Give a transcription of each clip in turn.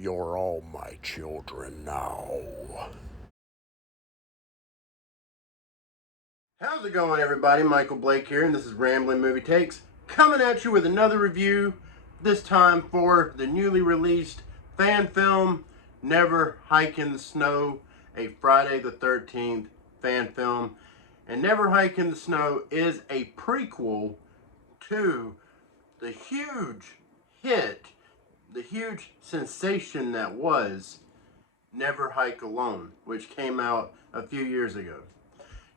You're all my children now. How's it going, everybody? Michael Blake here, and this is Rambling Movie Takes, coming at you with another review, this time for the newly released fan film, Never Hike in the Snow, a Friday the 13th fan film. And Never Hike in the Snow is a prequel to the huge hit, the huge sensation that was Never Hike Alone, which came out a few years ago.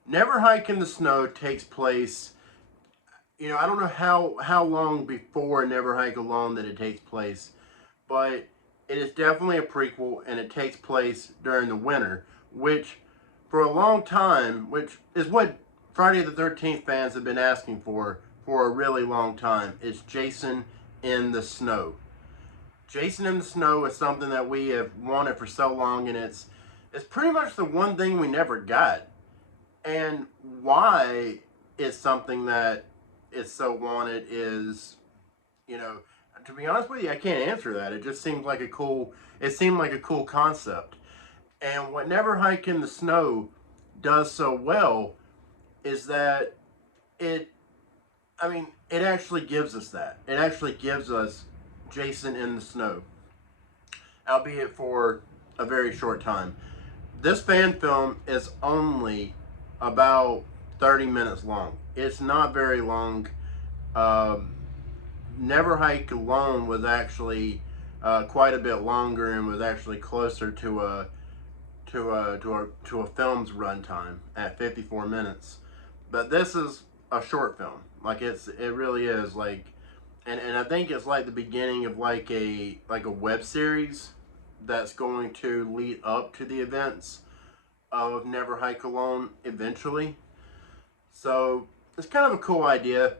Never Hike in the Snow takes place, I don't know how long before Never Hike Alone that it takes place, but it is definitely a prequel, and it takes place during the winter, which for a long time, which is what Friday the 13th fans have been asking for a really long time, is Jason in the Snow. Jason in the Snow is something that we have wanted for so long, and it's pretty much the one thing we never got. And why it's something that is so wanted is, to be honest with you, I can't answer that. It just seems like it seemed like a cool concept. And what Never Hike in the Snow does so well is that it, it actually gives us that. It actually gives us Jason in the Snow, albeit for a very short time. This fan film is only about 30 minutes long. It's not very long. Never Hike Alone was actually quite a bit longer, and was actually closer to a film's runtime at 54 minutes. But this is a short film. Like it really is like, and I think it's like the beginning of like a web series that's going to lead up to the events of Never Hike Alone eventually. So it's kind of a cool idea.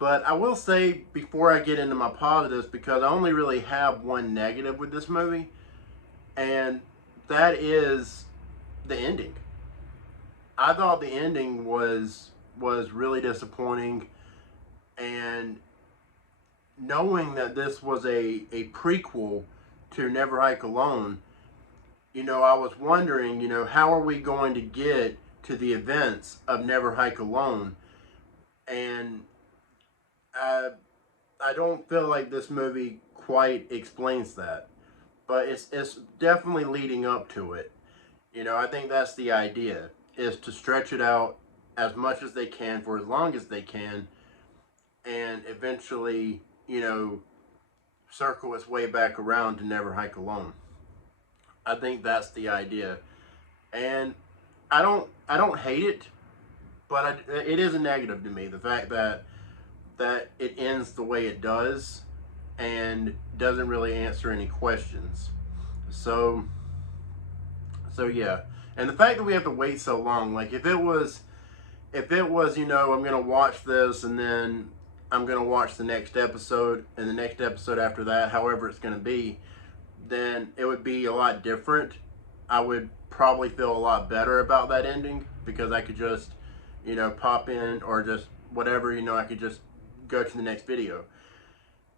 But I will say, before I get into my positives, because I only really have one negative with this movie, and that is the ending. I thought the ending was really disappointing, and knowing that this was a prequel to Never Hike Alone, I was wondering, how are we going to get to the events of Never Hike Alone? And I don't feel like this movie quite explains that, but it's definitely leading up to it. I think that's the idea, is to stretch it out as much as they can for as long as they can, and eventually, circle its way back around to Never Hike Alone. I think that's the idea, and I don't hate it, but it is a negative to me, the fact that it ends the way it does and doesn't really answer any questions. So yeah, and the fact that we have to wait so long, like if it was, I'm gonna watch this and then I'm gonna watch the next episode and the next episode after that, however it's gonna be, then it would be a lot different. I would probably feel a lot better about that ending, because I could just, pop in, or just whatever, I could just go to the next video.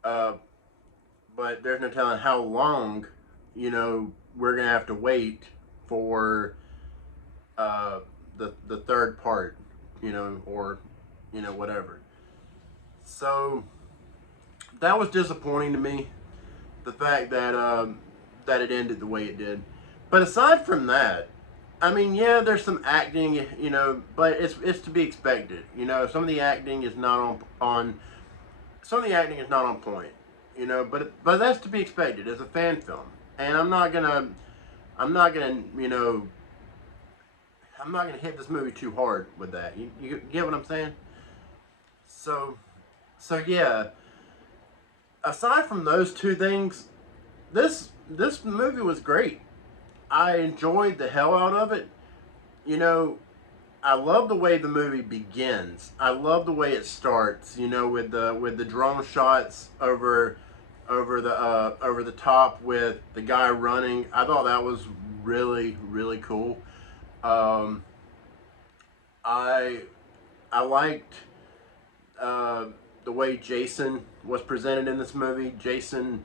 Uh, but there's no telling how long, we're gonna have to wait for the third part, or whatever. So that was disappointing to me, the fact that that it ended the way it did. But aside from that, yeah, there's some acting, but it's to be expected. Some of the acting is not on some of the acting is not on point. But that's to be expected as a fan film. And I'm not gonna hit this movie too hard with that. You get what I'm saying? So yeah. Aside from those two things, this movie was great. I enjoyed the hell out of it. You know, I love the way the movie begins. I love the way it starts. With the drone shots over the top with the guy running. I thought that was really really cool. Um, I I liked uh, the way Jason was presented in this movie. Jason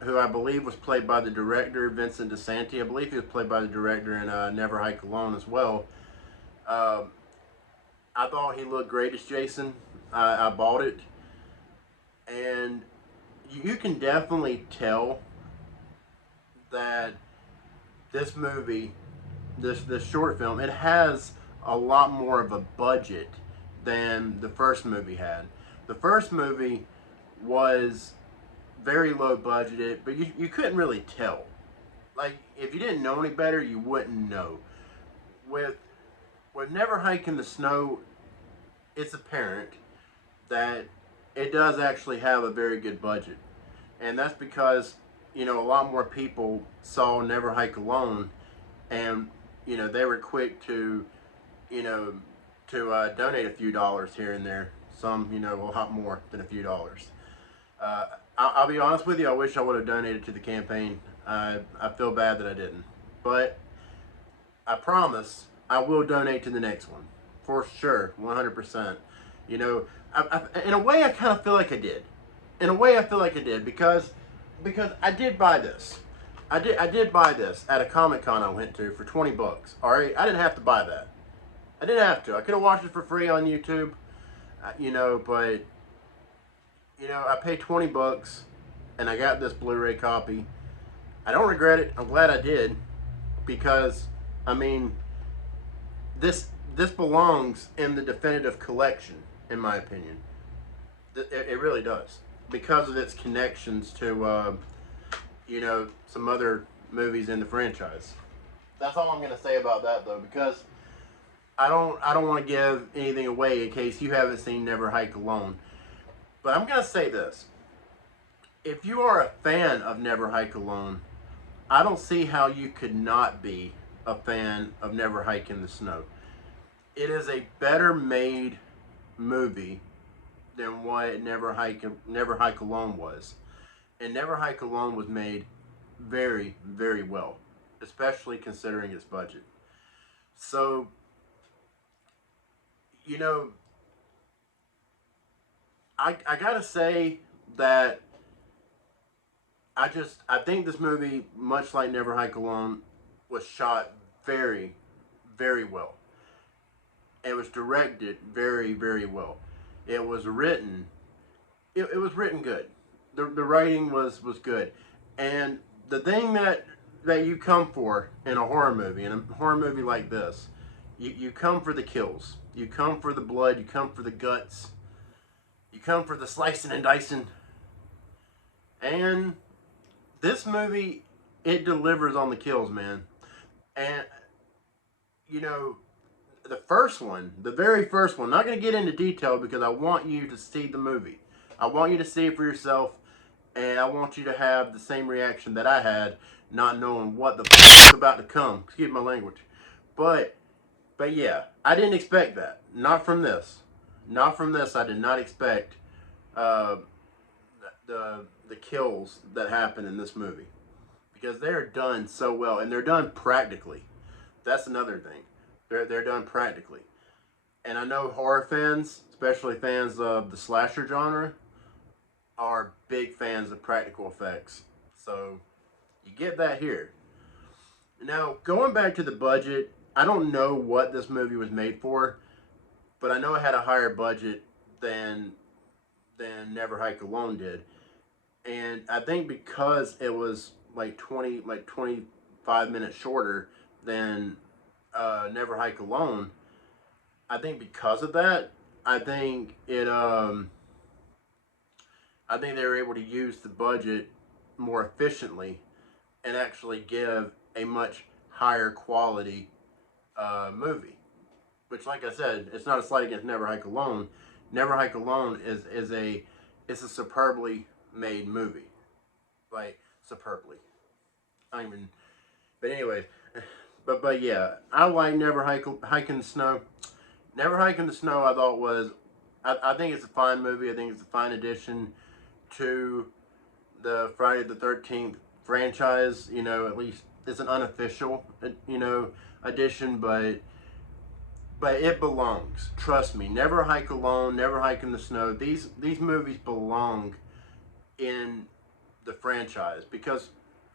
who I believe was played by the director, Vincent DiSanti. I believe he was played by the director in Never Hike Alone as well. Um, I thought he looked great as Jason. I bought it. And you can definitely tell that this movie, this short film, it has a lot more of a budget than the first movie had. The first movie was very low budgeted, but you couldn't really tell. Like, if you didn't know any better, you wouldn't know. With Never Hike in the Snow, it's apparent that it does actually have a very good budget. And that's because, a lot more people saw Never Hike Alone, and, they were quick to, donate a few dollars here and there. Some, a lot more than a few dollars. I'll be honest with you, I wish I would have donated to the campaign. I feel bad that I didn't. But I promise I will donate to the next one. For sure, 100%. In a way I kind of feel like I did. In a way I feel like I did because I did buy this. I did buy this at a Comic-Con I went to for 20 bucks. All right, I didn't have to buy that. I didn't have to. I could have watched it for free on YouTube. But I paid 20 bucks and I got this Blu-ray copy. I don't regret it. I'm glad I did because this belongs in the definitive collection, in my opinion. It really does, because of its connections to some other movies in the franchise. That's all I'm gonna say about that, though, because I don't want to give anything away in case you haven't seen Never Hike Alone. But I'm gonna say this: if you are a fan of Never Hike Alone, I don't see how you could not be a fan of Never Hike in the Snow. It is a better made movie than what Never Hike Alone was. And Never Hike Alone was made very, very well, especially considering its budget. So, I gotta say that I think this movie, much like Never Hike Alone, was shot very, very well. It was directed very, very well. It was written. It was written good. The writing was good. And the thing that you come for in a horror movie like this, you come for the kills. You come for the blood. You come for the guts. You come for the slicing and dicing. And this movie, it delivers on the kills, man. And the first one, the very first one, not going to get into detail because I want you to see the movie. I want you to see it for yourself, and I want you to have the same reaction that I had, not knowing what the f*** is about to come. Excuse my language. But yeah, I didn't expect that. Not from this. Not from this. I did not expect the kills that happen in this movie, because they're done so well, and they're done practically. That's another thing. They're done practically. And I know horror fans, especially fans of the slasher genre, are big fans of practical effects. So you get that here. Now, going back to the budget, I don't know what this movie was made for, but I know it had a higher budget than Never Hike Alone did. And I think because it was like 25 minutes shorter than Never Hike Alone, I think because of that, I think they were able to use the budget more efficiently and actually give a much higher quality movie. Which, like I said, it's not a slight against Never Hike Alone. Never Hike Alone is a superbly made movie, like superbly. I don't even. But anyways. But yeah, I like Never Hike in the Snow. Never Hike in the Snow, I thought was, I think it's a fine movie. I think it's a fine addition to the Friday the 13th franchise. At least it's an unofficial, addition, but it belongs. Trust me. Never Hike Alone, Never Hike in the Snow. These movies belong in the franchise, because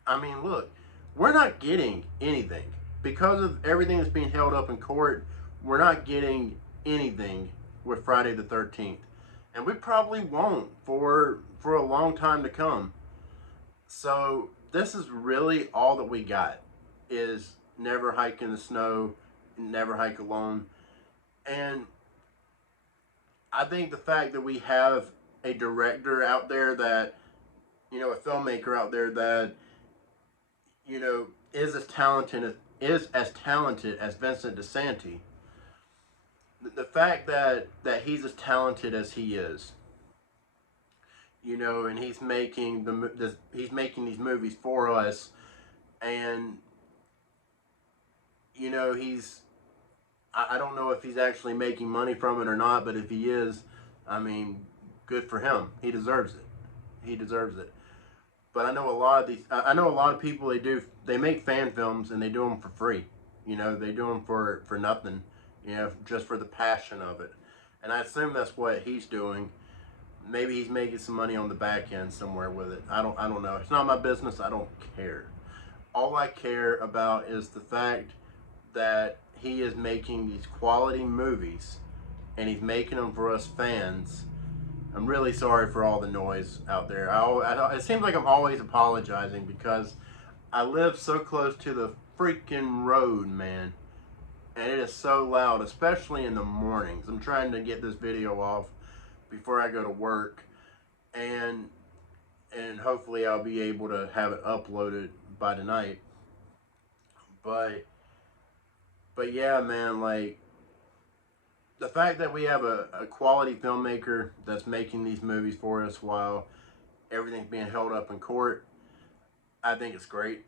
I mean, look, we're not getting anything because of everything that's being held up in court. We're not getting anything with Friday the 13th, and we probably won't for a long time to come. So this is really all that we got, is Never Hike in the Snow, Never Hike Alone. And I think the fact that we have a director out there that, a filmmaker out there that, is as talented as Vincent DiSanti. The fact that he's as talented as he is, and he's making he's making these movies for us, and he's, I don't know if he's actually making money from it or not, but if he is, I mean, good for him. He deserves it. He deserves it. But I know a lot of people, they make fan films and they do them for free. They do them for nothing, just for the passion of it. And I assume that's what he's doing. Maybe he's making some money on the back end somewhere with it. I don't know. It's not my business. I don't care. All I care about is the fact that he is making these quality movies, and he's making them for us fans. I'm really sorry for all the noise out there. It seems like I'm always apologizing because I live so close to the freaking road, man. And it is so loud, especially in the mornings. I'm trying to get this video off before I go to work. And hopefully I'll be able to have it uploaded by tonight. But yeah, man, like, the fact that we have a quality filmmaker that's making these movies for us while everything's being held up in court, I think it's great.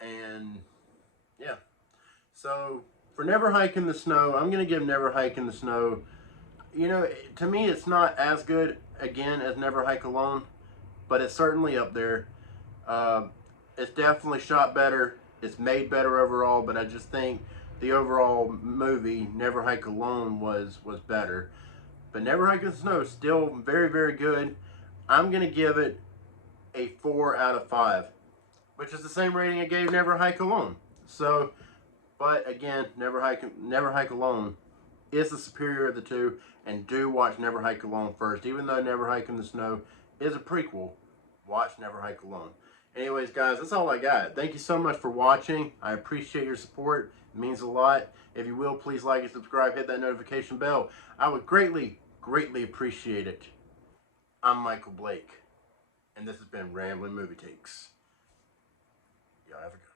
And yeah, so for Never Hike in the Snow, I'm gonna give Never Hike in the Snow, to me it's not as good again as Never Hike Alone, but it's certainly up there. It's definitely shot better, it's made better overall, but I just think the overall movie, Never Hike Alone, was better. But Never Hike in the Snow is still very, very good. I'm going to give it a 4 out of 5, which is the same rating I gave Never Hike Alone. So, but again, Never Hike Alone is the superior of the two, and do watch Never Hike Alone first. Even though Never Hike in the Snow is a prequel, watch Never Hike Alone. Anyways, guys, that's all I got. Thank you so much for watching. I appreciate your support. It means a lot. If you will, please like and subscribe. Hit that notification bell. I would greatly, greatly appreciate it. I'm Michael Blake, and this has been Rambling Movie Takes. Y'all have a good